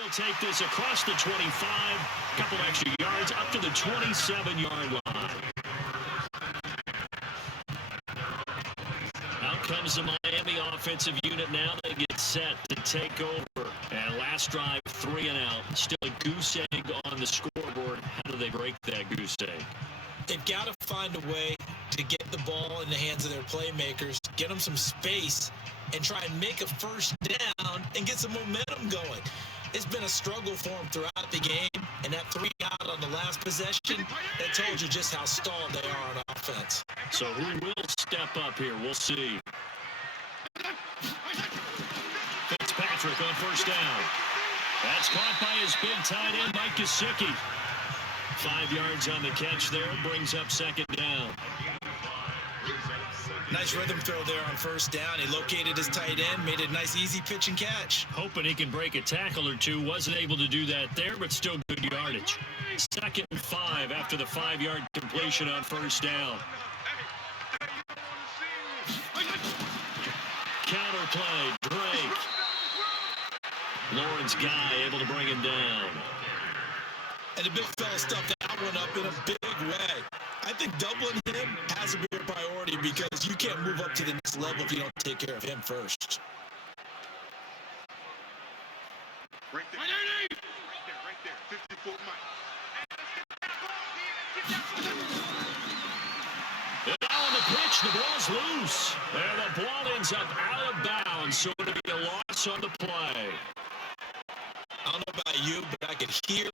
he'll take this across the 25, a couple extra yards up to the 27-yard line. Out comes the Miami offensive unit now. They get set to take over. And last drive, 3 and out. Still a goose egg on the scoreboard. How do they break that goose egg? They've got to find a way to get the ball in the hands of their playmakers, get them some space, and try and make a first down and get some momentum going. It's been a struggle for them throughout the game, and that 3 out on the last possession, that told you just how stalled they are on offense. So who will step up here? We'll see. Fitzpatrick on first down. That's caught by his big tight end, Mike Gesicki. 5 yards on the catch there, brings up second down. Nice rhythm throw there on first down. He located his tight end, made a nice easy pitch and catch. Hoping he can break a tackle or two. Wasn't able to do that there, but still good yardage. 2nd and 5 after the 5-yard completion on first down. Counter play, Drake. Lawrence Guy able to bring him down. And the big fella stuffed that one up in a big way. I think doubling him has to be a priority because you can't move up to the next level if you don't take care of him first. Right there. Right there. 54 Mike. And now on the pitch, the ball's loose. And the ball ends up out of bounds, so it'll be a loss on the play. I don't know about you, but I could hear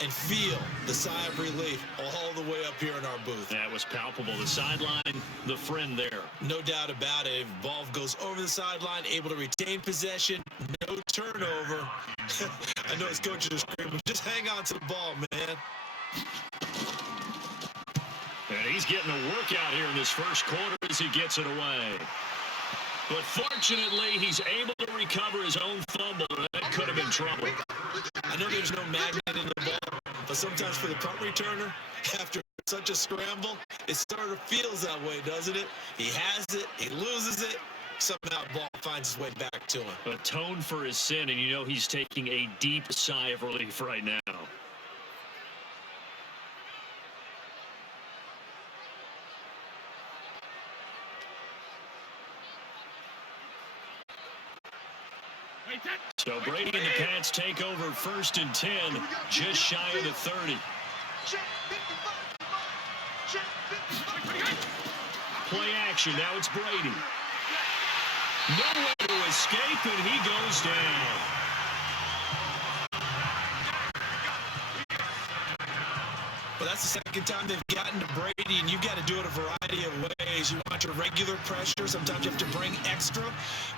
and feel the sigh of relief all the way up here in our booth. That was palpable. The sideline, the friend there. No doubt about it. If the ball goes over the sideline, able to retain possession, no turnover. I know his coaches are screaming, just hang on to the ball, man. And he's getting a workout here in this first quarter as he gets it away. But fortunately, he's able to recover his own fumble. That could have been trouble. I know there's no magnet in the ball, but sometimes for the punt returner, after such a scramble, it sort of feels that way, doesn't it? He has it, he loses it, somehow the ball finds its way back to him. Atone for his sin, and you know he's taking a deep sigh of relief right now. So Brady and the Pats take over 1st and 10, just shy of the 30. Play action, now it's Brady. Nowhere to escape, and he goes down. Well, that's the second time they've gotten to Brady, and you've got to do it a variety of ways. You want your regular pressure. Sometimes you have to bring extra.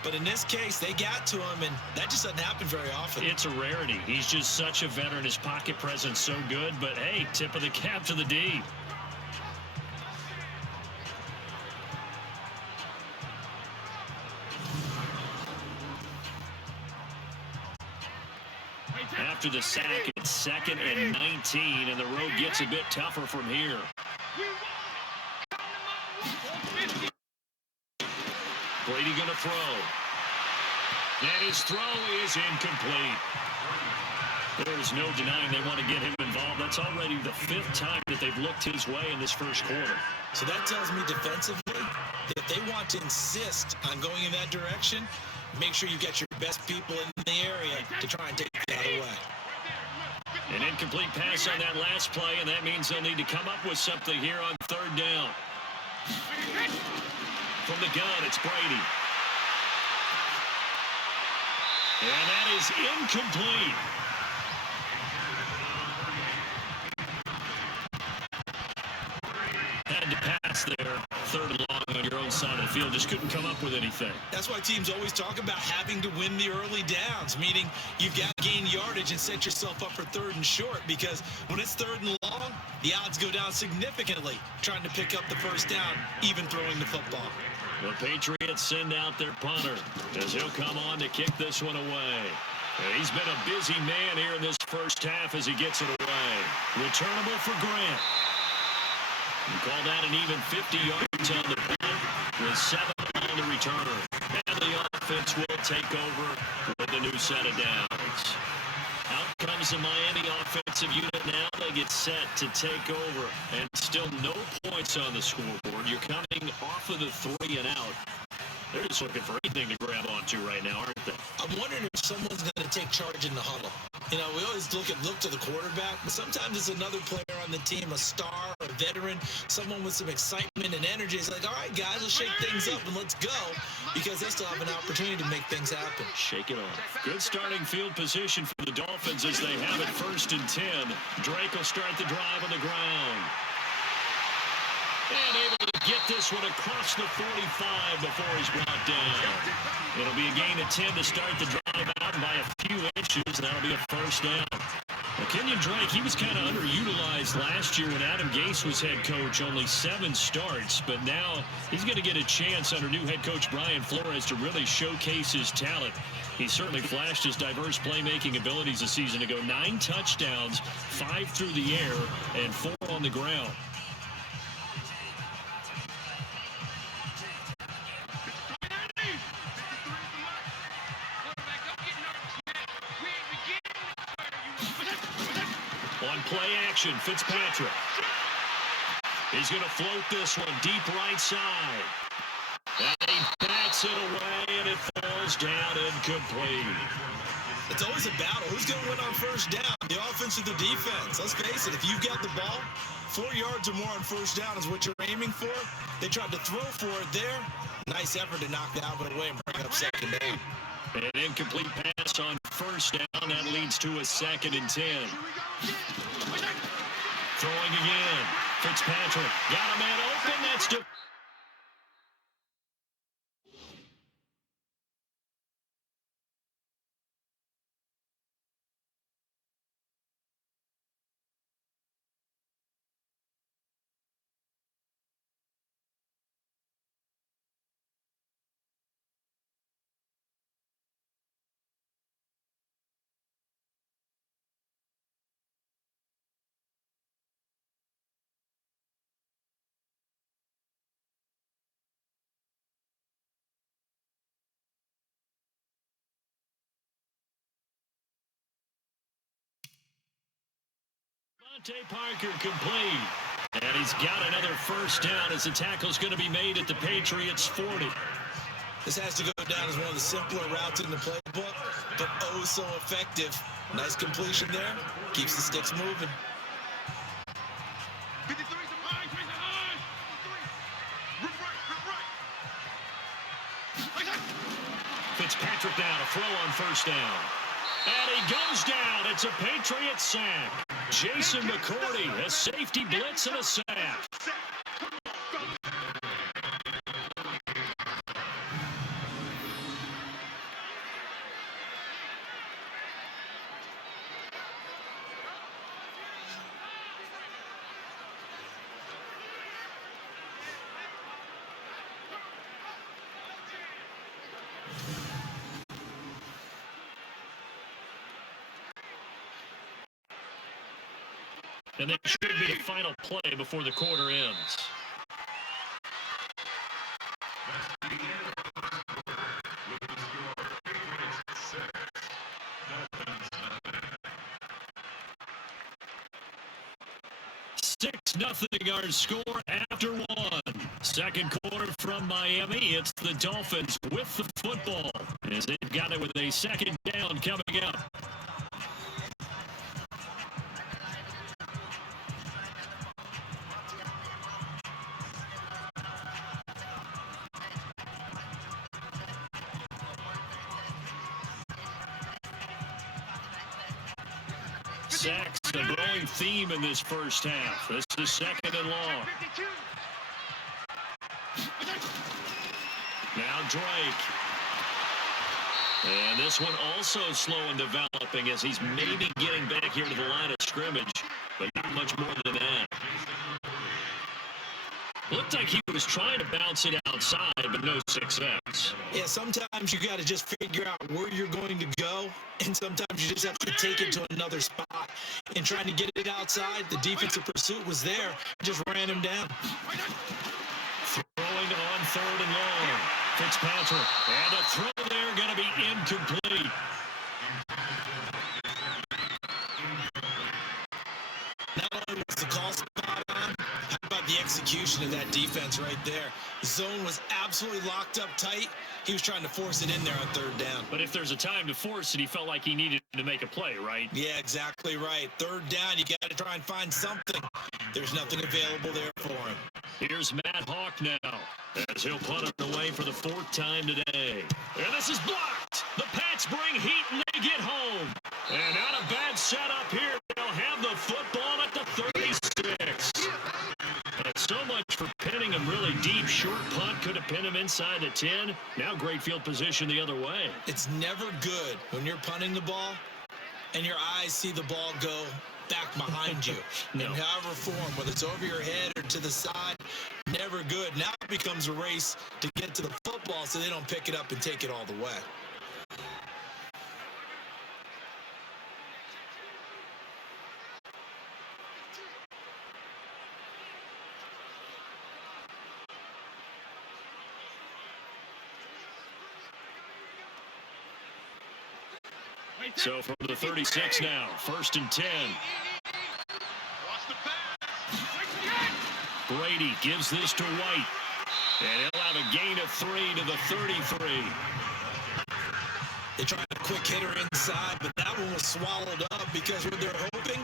But in this case, they got to him, and that just doesn't happen very often. It's a rarity. He's just such a veteran. His pocket presence so good. But, hey, tip of the cap to the D. After the sack, it's 2nd and 19, and the road gets a bit tougher from here. Brady going to throw. And his throw is incomplete. There's no denying they want to get him involved. That's already the 5th time that they've looked his way in this first quarter. So that tells me defensively that they want to insist on going in that direction. Make sure you get your best people in the area to try and take that away. An incomplete pass on that last play, and that means they'll need to come up with something here on 3rd down. From the gun, it's Brady. And that is incomplete. Had to pass there. 3rd and long on your own side of the field. Just couldn't come up with anything. That's why teams always talk about having to win the early downs, meaning you've got to gain yardage and set yourself up for 3rd and short, because when it's 3rd and long, the odds go down significantly trying to pick up the first down, even throwing the football. The Patriots send out their punter as he'll come on to kick this one away. And he's been a busy man here in this first half as he gets it away. Returnable for Grant. You call that an even 50 yards on the punt with 7 on the return. And the offense will take over with a new set of downs. comes the Miami offensive unit now. They get set to take over. And still no points on the scoreboard. You're coming off of the 3 and out. They're just looking for anything to grab onto right now, aren't they? I'm wondering if someone's going to take charge in the huddle. You know, we always look to the quarterback, but sometimes it's another player on the team, a star, a veteran, someone with some excitement and energy. It's like, all right, guys, let's shake things up and let's go, because they still have an opportunity to make things happen. Shake it off. Good starting field position for the Dolphins as they have it 1st and 10. Drake will start the drive on the ground. And able to get this one across the 45 before he's brought down. It'll be a gain of 10 to start the drive out by a few inches. That'll be a 1st down. Well, Kenyon Drake, he was kind of underutilized last year when Adam Gase was head coach. Only 7 starts, but now he's going to get a chance under new head coach Brian Flores to really showcase his talent. He certainly flashed his diverse playmaking abilities a season ago. 9 touchdowns, 5 through the air, and 4 on the ground. Play action, Fitzpatrick. He's going to float this one deep right side. And he backs it away, and it falls down incomplete. It's always a battle. Who's going to win on 1st down? The offense or the defense? Let's face it, if you've got the ball, 4 yards or more on 1st down is what you're aiming for. They tried to throw for it there. Nice effort to knock that one away and bring up 2nd down. An incomplete pass on 1st down. That leads to a 2nd and 10. Throwing again. Fitzpatrick got a man open. That's to... Parker complete. And he's got another 1st down as the tackle's going to be made at the Patriots 40. This has to go down as one of the simpler routes in the playbook, but oh so effective. Nice completion there. Keeps the sticks moving. Fitzpatrick now to throw on 1st down. And he goes down. It's a Patriots sack. Jason McCourty, a safety blitz and a sack. And that should be the final play before the quarter ends. Six nothing our score after 1. 2nd quarter from Miami. It's the Dolphins with the football as they've got it with a 2nd down coming up. Sacks, a growing theme in this 1st half. This is 2nd and long. Now Drake. And this one also slow in developing as he's maybe getting back here to the line of scrimmage, but not much more than that. Looked like he was trying to bounce it outside, but no success. Yeah, sometimes you got to just figure out where you're going to go, and sometimes you just have to take it to another spot. And trying to get it outside, the defensive pursuit was there, just ran him down. Throwing on 3rd and long. Fitzpatrick, and a throw there going to be incomplete. the execution of that defense right there. The zone was absolutely locked up tight. He was trying to force it in there on third down. But if there's a time to force it, he felt like he needed to make a play, right? Yeah, exactly right. Third down, you got to try and find something. There's nothing available there for him. Here's Matt Hawk now, as he'll punt it away for the 4th time today. And this is blocked. The Pats bring heat and they get home. And not a bad setup here. They'll have the football at the 36. So much for pinning him really deep. Short punt could have pinned him inside the 10. Now great field position the other way. It's never good when you're punting the ball and your eyes see the ball go back behind you. No. In however form, whether it's over your head or to the side, never good. Now it becomes a race to get to the football so they don't pick it up and take it all the way. So from the 36 now, 1st and 10. Brady gives this to White. And he'll have a gain of 3 to the 33. They tried a quick hitter inside, but that one was swallowed up because what they're hoping,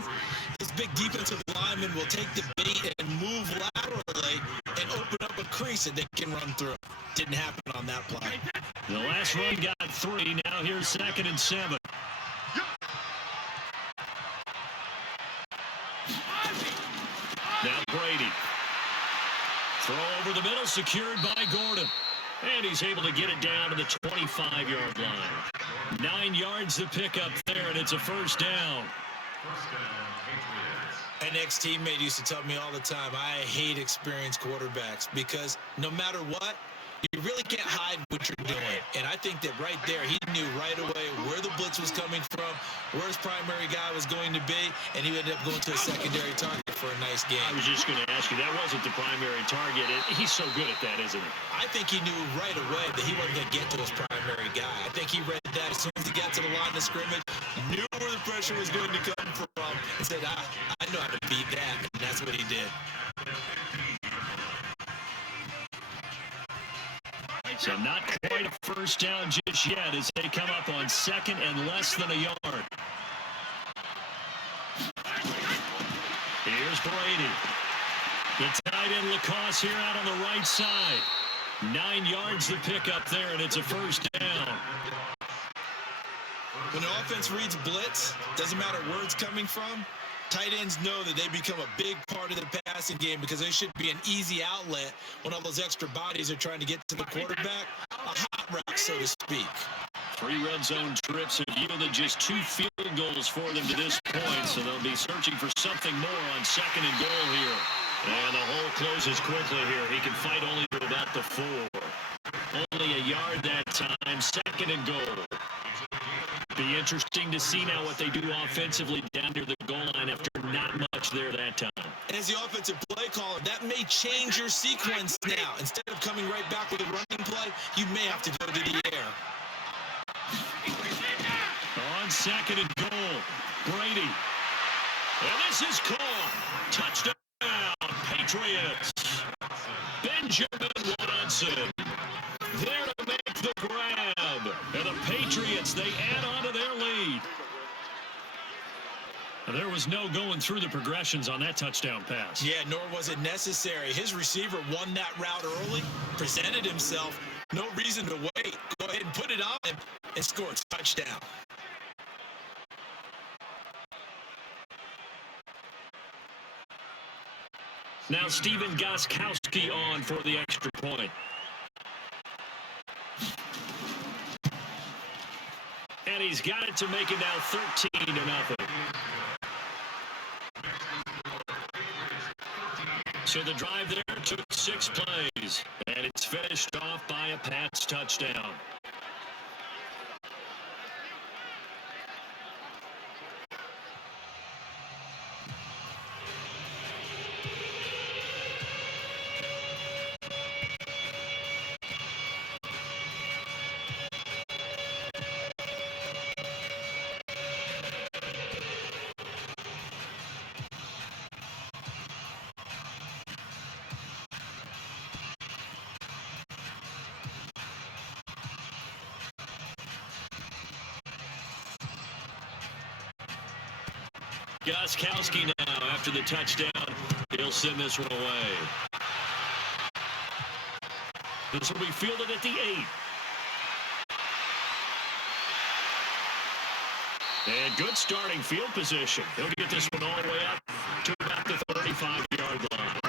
this big defensive lineman will take the bait and move laterally and open up a crease that they can run through. Didn't happen on that play. The last run got 3. Now here's 2nd and 7. Now Brady. Throw over the middle, secured by Gordon. And he's able to get it down to the 25-yard line. 9 yards to pick up there, and it's a 1st down. An ex-teammate used to tell me all the time, I hate experienced quarterbacks because no matter what, you really can't hide what you're doing. And I think that right there, he knew right away where the blitz was coming from, where his primary guy was going to be, and he ended up going to a secondary target for a nice game. I was just going to ask you, that wasn't the primary target. He's so good at that, isn't he? I think he knew right away that he wasn't going to get to his primary guy. I think he read that as soon as he got to the line of scrimmage, knew where the pressure was going to come from, and said, I know how to beat that, and that's what he did. So not quite a 1st down just yet as they come up on 2nd and less than a yard. Here's Brady. The tight end Lacoste here out on the right side. 9 yards to pick up there, and it's a 1st down. When the offense reads blitz, doesn't matter where it's coming from, tight ends know that they become a big part of the passing game because they should be an easy outlet when all those extra bodies are trying to get to the quarterback. A hot route, so to speak. 3 red zone trips have yielded just 2 field goals for them to this point, so they'll be searching for something more on 2nd and goal here. And the hole closes quickly here. He can fight only to about the 4. Only a yard that time, 2nd and goal. Be interesting to see now what they do offensively down near the goal line after not much there that time. As the offensive play caller, that may change your sequence now. Instead of coming right back with a running play, you may have to go to the air. On 2nd and goal, Brady. And this is caught. Touchdown, Patriots. Benjamin Watson there to make the grab. And the Patriots, they add on to their lead. And there was no going through the progressions on that touchdown pass. Yeah, nor was it necessary. His receiver won that route early, presented himself. No reason to wait. Go ahead and put it on and score a touchdown. Now Steven Gostkowski on for the extra point. And he's got it to make it now 13-0. So the drive there took 6 plays, and it's finished off by a Pats touchdown. Gostkowski now after the touchdown. He'll send this one away. This will be fielded at the 8. And good starting field position. He'll get this one all the way up to about the 35-yard line.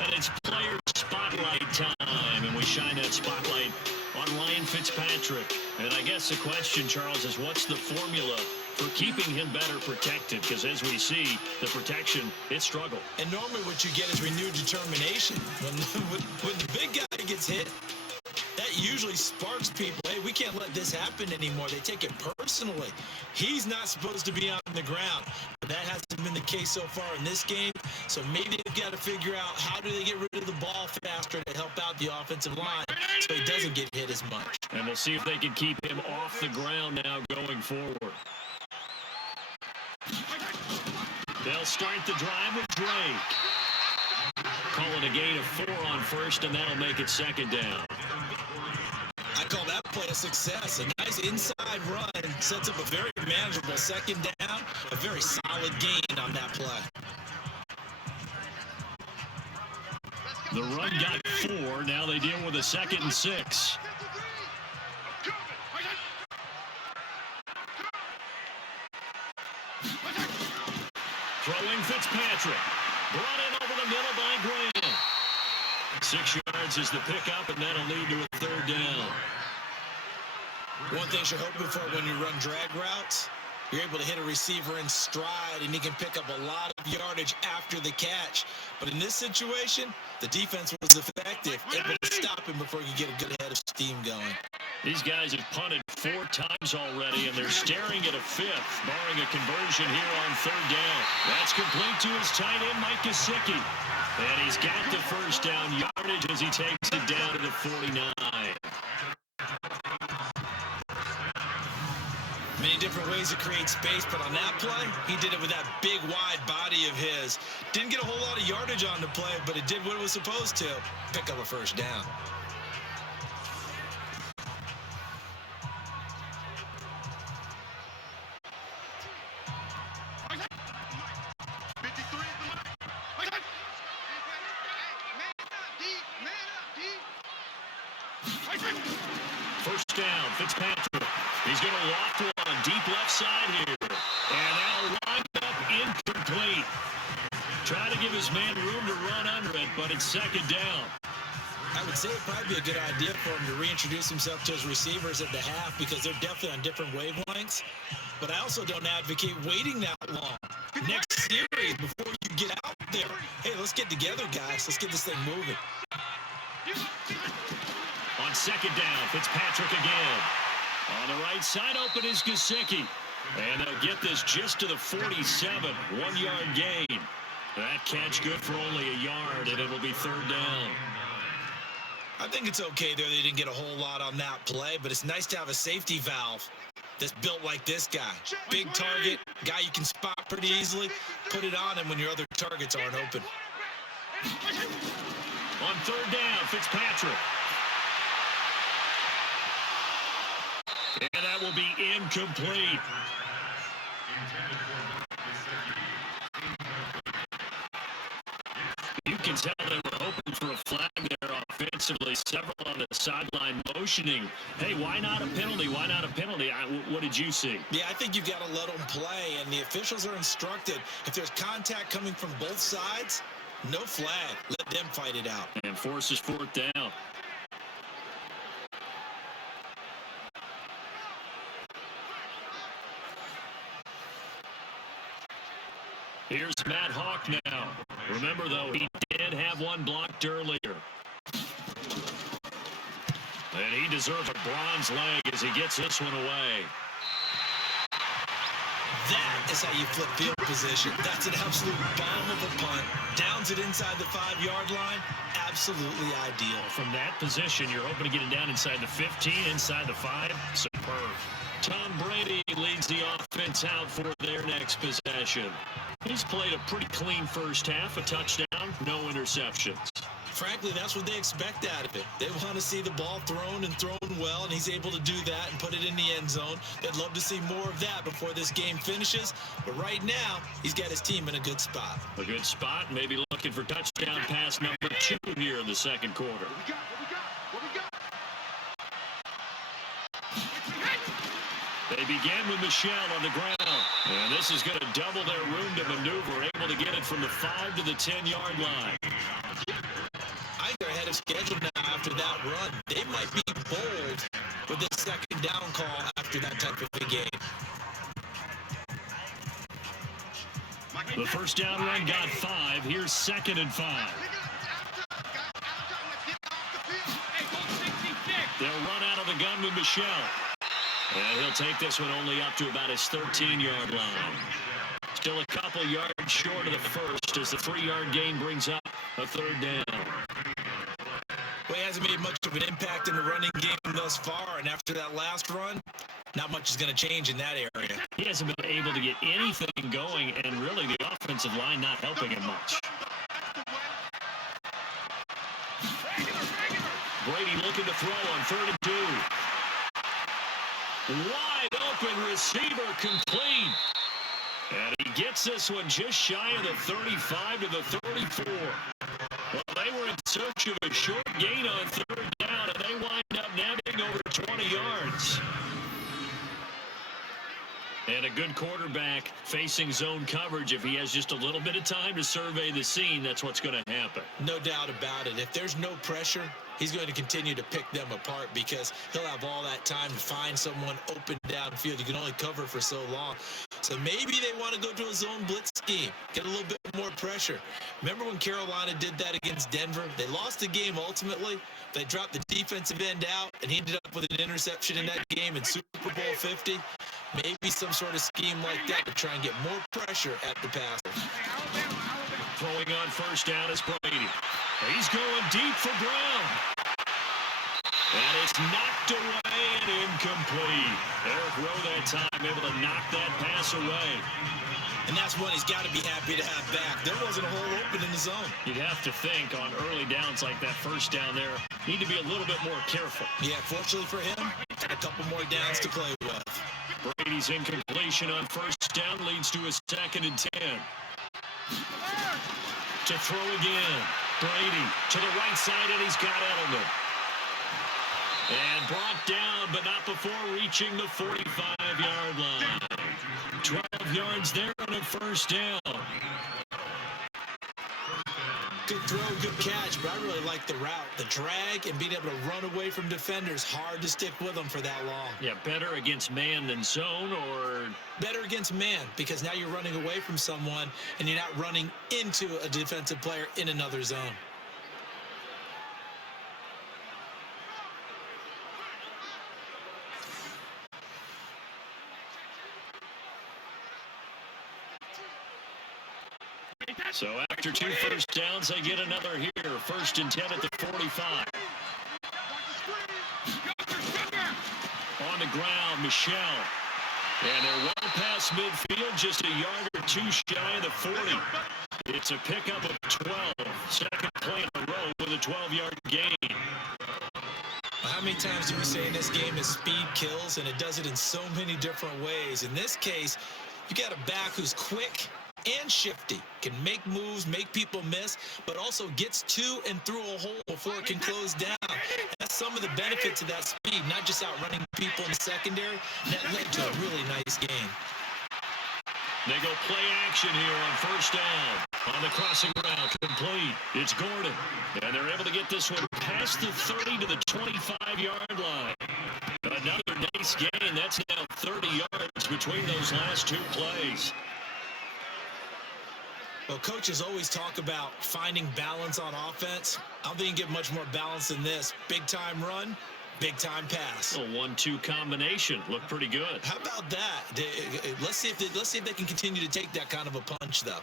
And it's player spotlight time, and we shine that spotlight on Ryan Fitzpatrick. And I guess the question, Charles, is what's the formula for keeping him better protected? Because as we see, the protection, it struggled. And normally what you get is renewed determination. When the big guy gets hit, that usually sparks people. Hey, we can't let this happen anymore. They take it personally. He's not supposed to be on the ground. But that hasn't been the case so far in this game. So maybe they've got to figure out how do they get rid of the ball faster to help out the offensive line so he doesn't get hit as much. And we'll see if they can keep him off the ground now going forward. They'll start the drive with Drake. Calling a gain of 4 on first, and that'll make it second down. I call that play a success. A nice inside run sets up a very manageable second down. A very solid gain on that play. The run got 4. Now they deal with a 2nd and 6. Throwing Fitzpatrick. Brought in over the middle by Graham. 6 yards is the pickup, and that'll lead to a 3rd down. One thing you're hoping for when you run drag routes, you're able to hit a receiver in stride, and he can pick up a lot of yardage after the catch. But in this situation, the defense was effective, able to stop him before you get a good head of steam going. These guys have punted 4 times already, and they're staring at a 5th, barring a conversion here on 3rd down. That's complete to his tight end, Mike Gesicki. And he's got the first down yardage as he takes it down to the 49. Many different ways to create space, but on that play, he did it with that big, wide body of his. Didn't get a whole lot of yardage on the play, but it did what it was supposed to, pick up a first down. First down, Fitzpatrick. He's going to loft one deep left side here. And that'll wind up incomplete. Try to give his man room to run under it, but it's 2nd down. I would say it'd probably be a good idea for him to reintroduce himself to his receivers at the half because they're definitely on different wavelengths. But I also don't advocate waiting that long. Next series, before you get out there, hey, let's get together, guys. Let's get this thing moving. On 2nd down, Fitzpatrick again. On the right side, open is Gesicki. And they'll get this just to the 47, 1-yard gain. That catch good for only a yard, and it'll be 3rd down. I think it's okay there. They didn't get a whole lot on that play, but it's nice to have a safety valve that's built like this guy. Big target, guy you can spot pretty easily. Put it on him when your other targets aren't open. On 3rd down, Fitzpatrick. And that will be incomplete. You can tell they were hoping for a flag there offensively. Several on the sideline motioning. Hey, why not a penalty? Why not a penalty? What did you see? Yeah, I think you've got to let them play, and the officials are instructed. If there's contact coming from both sides, no flag. Let them fight it out. And forces 4th down. Here's Matt Hawk now. Remember, though, he did have one blocked earlier. And he deserves a bronze leg as he gets this one away. That is how you flip field position. That's an absolute bomb of a punt. Downs it inside the 5-yard line. Absolutely ideal. From that position, you're hoping to get it down inside the 15, inside the 5. Superb. Tom Brady leads the offense out for their next possession. He's played a pretty clean first half, a touchdown, no interceptions. Frankly, that's what they expect out of it. They want to see the ball thrown and thrown well, and he's able to do that and put it in the end zone. They'd love to see more of that before this game finishes. But right now, he's got his team in a good spot. A good spot, maybe looking for touchdown pass number 2 here in the second quarter. What we got? They begin with Michelle on the ground. And this is going to double their room to maneuver, able to get it from the 5 to the 10-yard line. I think they're ahead of schedule now after that run. They might be bold with this second down call after that type of a game. The first down run got 5. Here's 2nd and 5. They'll run out of the gun with Michelle. And he'll take this one only up to about his 13-yard line. Still a couple yards short of the first as the 3-yard gain brings up a 3rd down. Well, he hasn't made much of an impact in the running game thus far, and after that last run, not much is going to change in that area. He hasn't been able to get anything going, and really the offensive line not helping him much. Brady looking to throw on 3rd and 2. Wide open receiver complete. And he gets this one just shy of the 35 to the 34. Well, they were in search of a short gain on 3rd down, and they wind up nabbing over 20 yards. And a good quarterback facing zone coverage. If he has just a little bit of time to survey the scene, that's what's going to happen. No doubt about it. If there's no pressure, he's going to continue to pick them apart because he'll have all that time to find someone open downfield. You can only cover for so long. So maybe they want to go to a zone blitz scheme, get a little bit more pressure. Remember when Carolina did that against Denver? They lost the game ultimately. They dropped the defensive end out, and he ended up with an interception in that game in Super Bowl 50. Maybe some sort of scheme like that to try and get more pressure at the passer. Throwing on 1st down is Brady. He's going deep for Brown. And it's knocked away and incomplete. Eric Rowe that time able to knock that pass away. And that's one he's got to be happy to have back. There wasn't a hole open in the zone. You'd have to think on early downs like that 1st down there, need to be a little bit more careful. Yeah, fortunately for him, a couple more downs to play with. Brady's incompletion on 1st down leads to a 2nd and 10. To throw again. Brady to the right side, and he's got Edelman. And brought down, but not before reaching the 45-yard line. 12 yards there on a 1st down. Good throw, good catch, but I really like the route. The drag and being able to run away from defenders, hard to stick with them for that long. Yeah, better against man than zone, or? Better against man, because now you're running away from someone and you're not running into a defensive player in another zone. So after 2 1st downs, they get another here. 1st and 10 at the 45. On the ground, Michelle. And they're well past midfield, just a yard or 2 shy of the 40. It's a pickup of 12. Second play in a row with a 12-yard gain. How many times do we say in this game is speed kills, and it does it in so many different ways. In this case, you got a back who's quick and shifty, can make moves, make people miss, but also gets to and through a hole before it can close down. That's some of the benefits of that speed, not just outrunning people in the secondary. That led to a really nice game. They go play action here on 1st down. On the crossing route, complete. It's Gordon. And they're able to get this one past the 30 to the 25-yard line. Another nice gain. That's now 30 yards between those last 2 plays. Well, coaches always talk about finding balance on offense. I don't think you can get much more balance than this. Big-time run, big-time pass. A 1-2 combination. Looked pretty good. How about that? Let's see if they can continue to take that kind of a punch, though.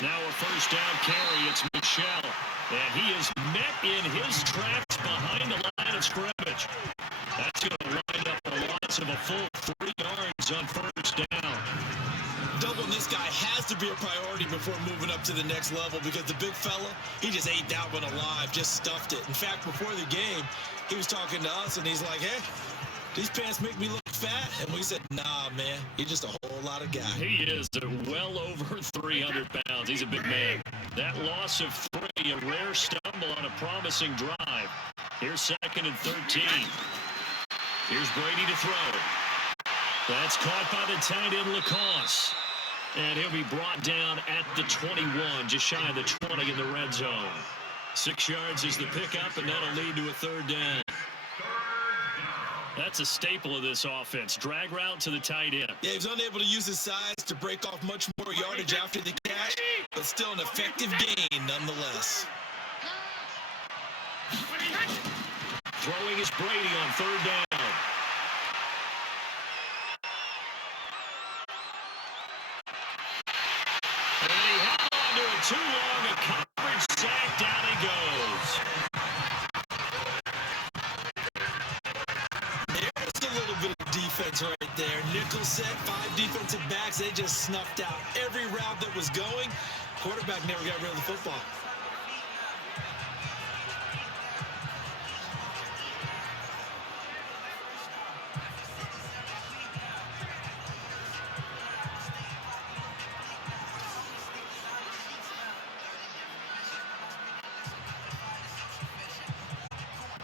Now a 1st down carry. It's Michelle. And he is met in his tracks behind the line of scrimmage. That on first down. Doubling this guy has to be a priority before moving up to the next level because the big fella, he just ate that one alive, just stuffed it. In fact, before the game, he was talking to us, and he's like, hey, these pants make me look fat. And we said, nah, man, you're just a whole lot of guy. He is well over 300 pounds. He's a big man. That loss of 3, a rare stumble on a promising drive. Here's 2nd and 13. Here's Brady to throw. That's caught by the tight end, Lacoste. And he'll be brought down at the 21, just shy of the 20 in the red zone. 6 yards is the pickup, and that'll lead to a 3rd down. That's a staple of this offense. Drag route to the tight end. Yeah, he was unable to use his size to break off much more yardage after the catch, but still an effective gain nonetheless. Throwing is Brady on 3rd down. And he held on to it too long. A coverage sack. Down he goes. There's a little bit of defense right there. Nickel set, 5 defensive backs. They just snuffed out every route that was going. Quarterback never got rid of the football.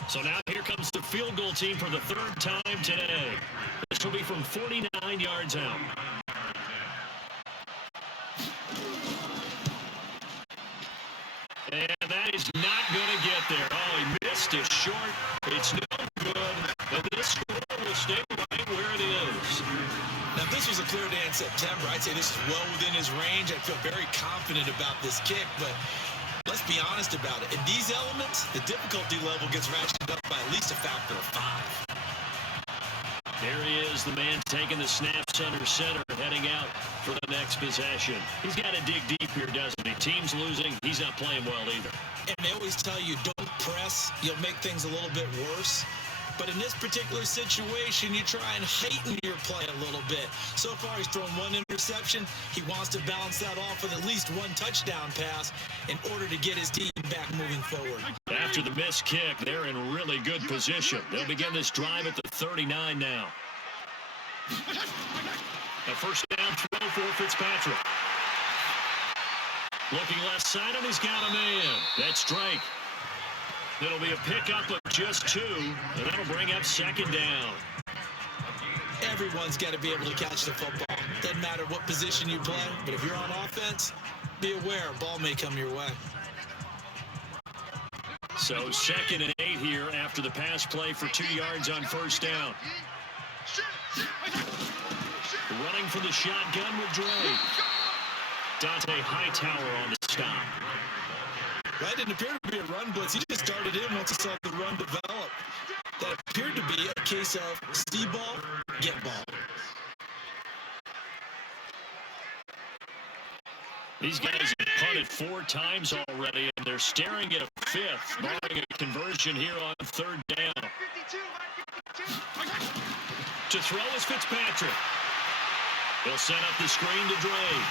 So now here comes the field goal team for the 3rd time today. This will be from 49 yards out. And that is not going to get there. Oh, he missed it short. It's no good. And this score will stay right where it is. Now, if this was a clear day in September, I'd say this is well within his range. I feel very confident about this kick, but let's be honest about it. In these elements, the difficulty level gets ratcheted up by at least a factor of 5. There he is, the man taking the snaps under center, heading out for the next possession. He's got to dig deep here, doesn't he? Team's losing. He's not playing well either. And they always tell you, don't press. You'll make things a little bit worse. But in this particular situation, you try and heighten your play a little bit. So far, he's thrown 1 interception. He wants to balance that off with at least 1 touchdown pass in order to get his team back moving forward. After the missed kick, they're in really good position. They'll begin this drive at the 39 now. A first down throw for Fitzpatrick. Looking left side, and he's got a man. That's Drake. It'll be a pickup of just 2, and that'll bring up 2nd down. Everyone's got to be able to catch the football. Doesn't matter what position you play, but if you're on offense, be aware a ball may come your way. So 2nd and 8 here after the pass play for 2 yards on first down. Running for the shotgun with Drake. Dante Hightower on the stop. Right, it didn't appear to be a run blitz. He just started in once he saw the run develop. That appeared to be a case of see ball, get ball. These guys have punted 4 times already, and they're staring at a 5th, barring a conversion here on 3rd down. To throw is Fitzpatrick. He'll set up the screen to Drake.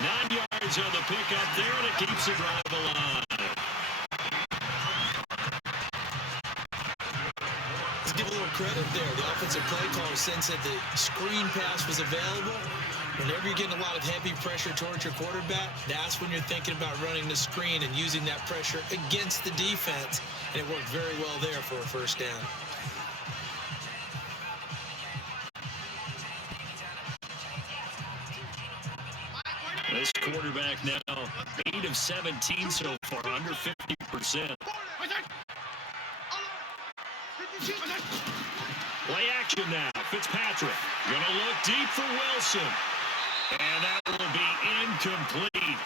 9 yards on the pickup there, and it keeps the drive alive. Let's give a little credit there. The offensive play caller sense that the screen pass was available. Whenever you're getting a lot of heavy pressure towards your quarterback, that's when you're thinking about running the screen and using that pressure against the defense. And it worked very well there for a first down. This quarterback now 8 of 17 so far, under 50%. Play action now. Fitzpatrick gonna look deep for Wilson. And that will be incomplete.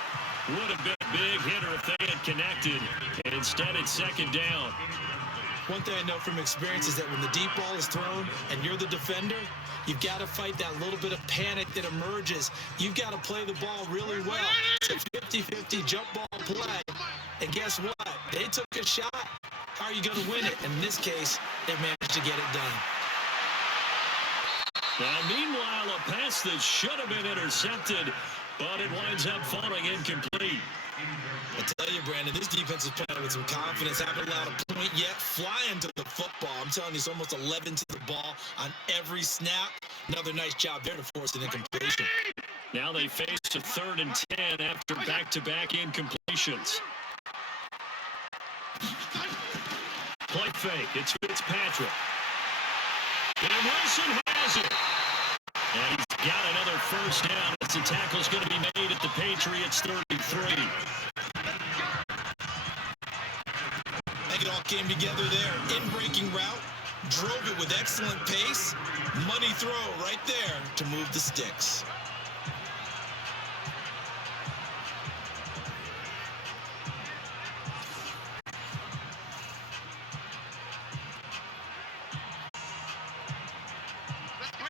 Would have been a big hitter if they had connected. And instead it's 2nd down. One thing I know from experience is that when the deep ball is thrown and you're the defender, you've got to fight that little bit of panic that emerges. You've got to play the ball really well. It's a 50-50 jump ball play. And guess what? They took a shot. How are you going to win it? And in this case, they managed to get it done. Now, meanwhile, a pass that should have been intercepted, but it winds up falling incomplete. I tell you, Brandon, this defense is playing with some confidence. Haven't allowed a point yet. Flying to the football. I'm telling you, it's almost 11 to the ball on every snap. Another nice job there to force an incompletion. Now they face a 3rd and 10 after back-to-back incompletions. Play fake. It's Fitzpatrick. And Wilson has it. And he's got another first down. The tackle's going to be made at the Patriots 33. I think it all came together there. In-breaking route. Drove it with excellent pace. Money throw right there to move the sticks.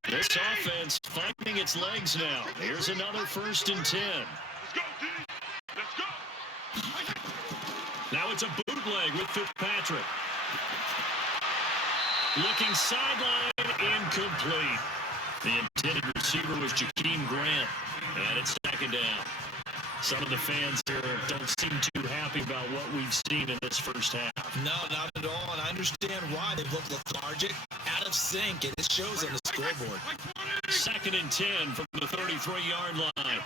This offense finding its legs now. Here's another 1st and 10. Let's go. Now it's a bootleg with Fitzpatrick. Looking sideline, incomplete. The intended receiver was Jakeem Grant, and it's 2nd down. Some of the fans here don't seem too happy about what we've seen in this first half. No, not at all, and I understand why. They've looked lethargic, out of sync, and it shows on the scoreboard. 2nd and 10 from the 33-yard line.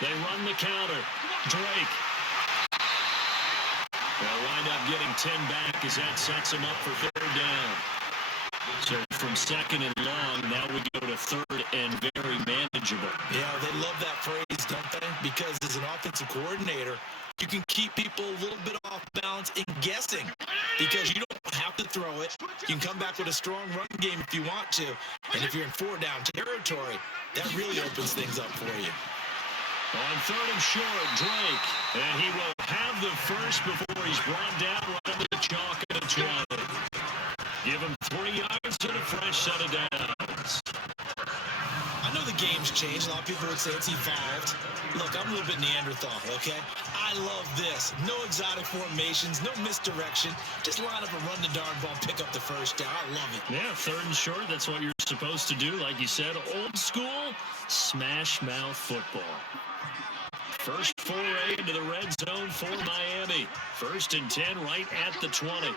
They run the counter. Drake. They'll wind up getting 10 back as that sets them up for 3rd down. So from 2nd and long, now we go to 3rd and very manageable. Yeah, they love that phrase, don't they? Because as an offensive coordinator, you can keep people a little bit off balance and guessing because you don't have to throw it. You can come back with a strong run game if you want to. And if you're in 4-down territory, that really opens things up for you. On 3rd and short, Drake. And he will have the first before he's brought down right under the chalk at the 20. Give him 3 yards and a fresh set of downs. I know the game's changed. A lot of people would say it's evolved. Look, I'm a little bit Neanderthal, okay? I love this. No exotic formations, no misdirection. Just line up and run the darn ball, pick up the first down. I love it. Yeah, 3rd and short, that's what you're supposed to do. Like you said, old school, smash mouth football. First foray into the red zone for Miami. 1st and 10 right at the 20.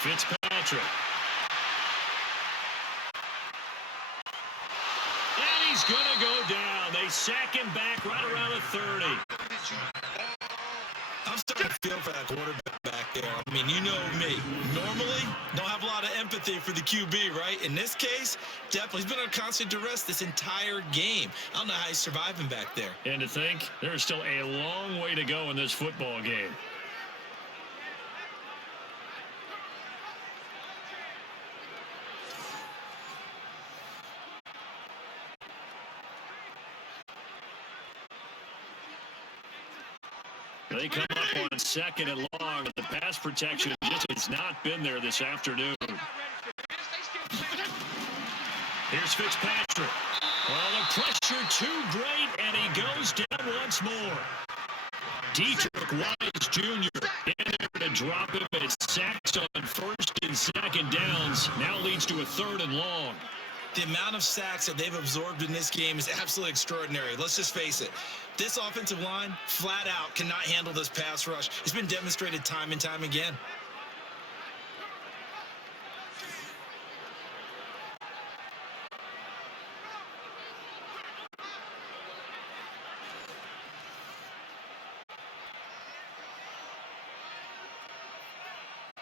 Fitzpatrick. And he's going to go down. They sack him back right around the 30. I'm starting to feel for that quarterback back there. I mean, you know me. Normally, don't have a lot of empathy for the QB, right? In this case, definitely. He's been on constant duress this entire game. I don't know how he's surviving back there. And to think, there's still a long way to go in this football game. They come up on 2nd and long. The pass protection just has not been there this afternoon. Here's Fitzpatrick. Well, the pressure too great, and he goes down once more. Dietrich Wise Jr. in there to drop him, and it's sacks on 1st and 2nd downs. Now leads to a 3rd and long. The amount of sacks that they've absorbed in this game is absolutely extraordinary. Let's just face it. This offensive line, flat out, cannot handle this pass rush. It's been demonstrated time and time again.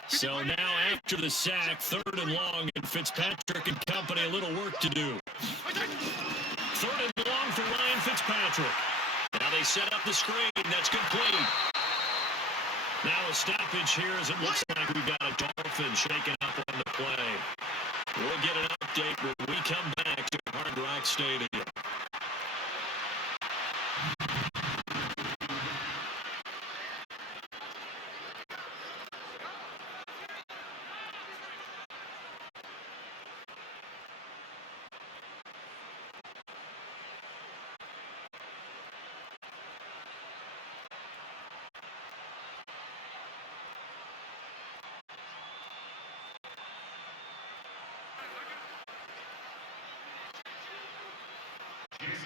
So now after the sack, 3rd and long, and Fitzpatrick and company a little work to do. 3rd and long for Ryan Fitzpatrick. Now they set up the screen. That's complete. Now a stoppage here as it looks like we've got a Dolphin shaking up on the play. We'll get an update when we come back to Hard Rock Stadium.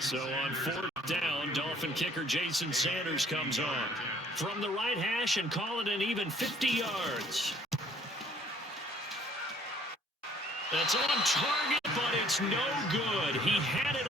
So on fourth down, Dolphin kicker Jason Sanders comes on. From the right hash and call it an even 50 yards. That's on target, but it's no good. He had it